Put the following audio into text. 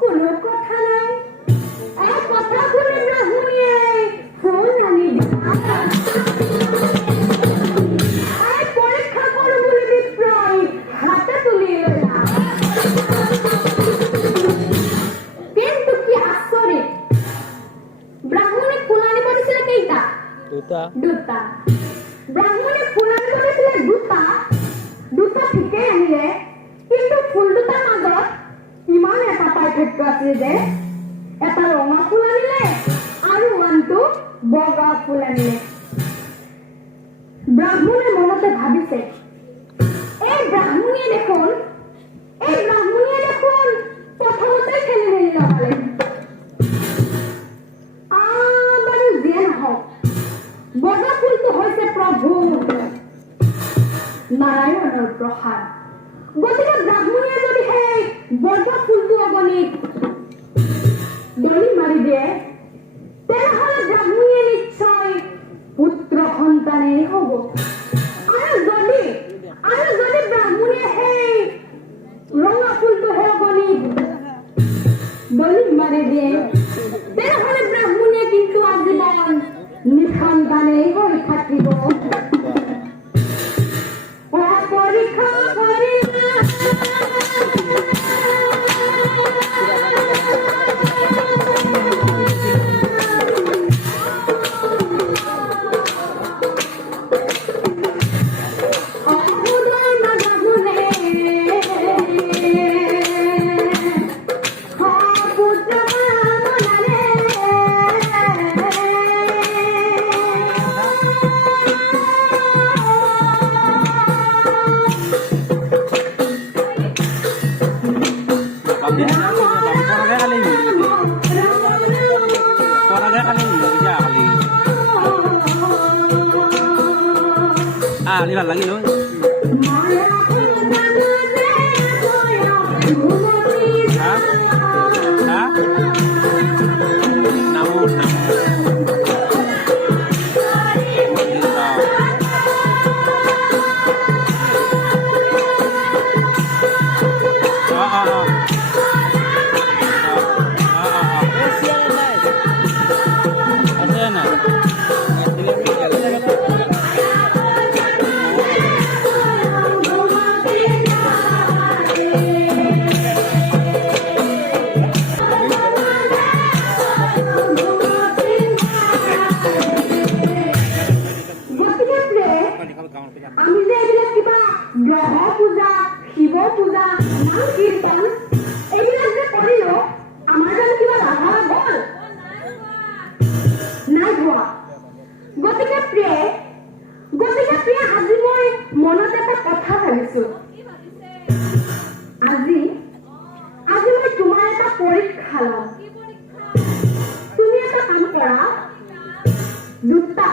কোনো কথা নাই এই কথা শুনে ব্রাহ্মণীয়ে ফোন আনি এই পরীক্ষা করো বলে বিপ্রয় হাতে তুলে এলা কিন্তু কি আশ্চর্য ব্রাহ্মণে ফুলানি বলেছিল কেইটা দুটা ব্রাহ্মণে ফুলানি বলেছিল দুটা ঠিকই আহিলে কিন্তু ফুল দুটাৰ মাজত ইমান এটা পাৰ্থক্য আছে যে এটা ৰঙা ফুল আনিলে আৰু আনটো বগা ফুল আনিলে ব্ৰাহ্মণে মনতে ভাবিছে এই ব্ৰাহ্মণীয়ে দেখোন প্ৰথমতে খেলি মেলি লগালে বাৰু যিয়ে নহওক বগা ফুলটো হৈছে প্ৰভু নাৰায়ণৰ প্ৰসাদ গতিকে ব্ৰাহ্মণীয়ে যদি সেই বগা ফুলটো অগণিত দলি মাৰি দিয়ে তেনেহ'লে ব্ৰাহ্মণীয়ে নিশ্চয় পুত্ৰ সন্তানেই হ'ব আৰু যদি ব্ৰাহ্মণীয়ে সেই ৰঙা ফুলটোহে অগণিত দলি মাৰি দিয়ে তেনেহ'লে ব্ৰাহ্মণীয়ে কিন্তু আজীৱন নিঃসন্তানেই হৈ থাকিব পৰীক্ষা কৰি đi vào lagi luôn. Hả? Hả? Namun. আমি যে এইবিলাক কিবা গ্ৰহ পূজা শিৱ পূজা নাম কীৰ্তন এইবিলাক যে কৰিলো আমাৰ জানো কিবা লাভ হ'ল নাই হোৱা গতিকে প্ৰিয়ে আজি মই মনত এটা কথা ভাবিছো আজি মই তোমাৰ এটা পৰীক্ষা ল'ম তুমি এটা কাম কৰা দুটা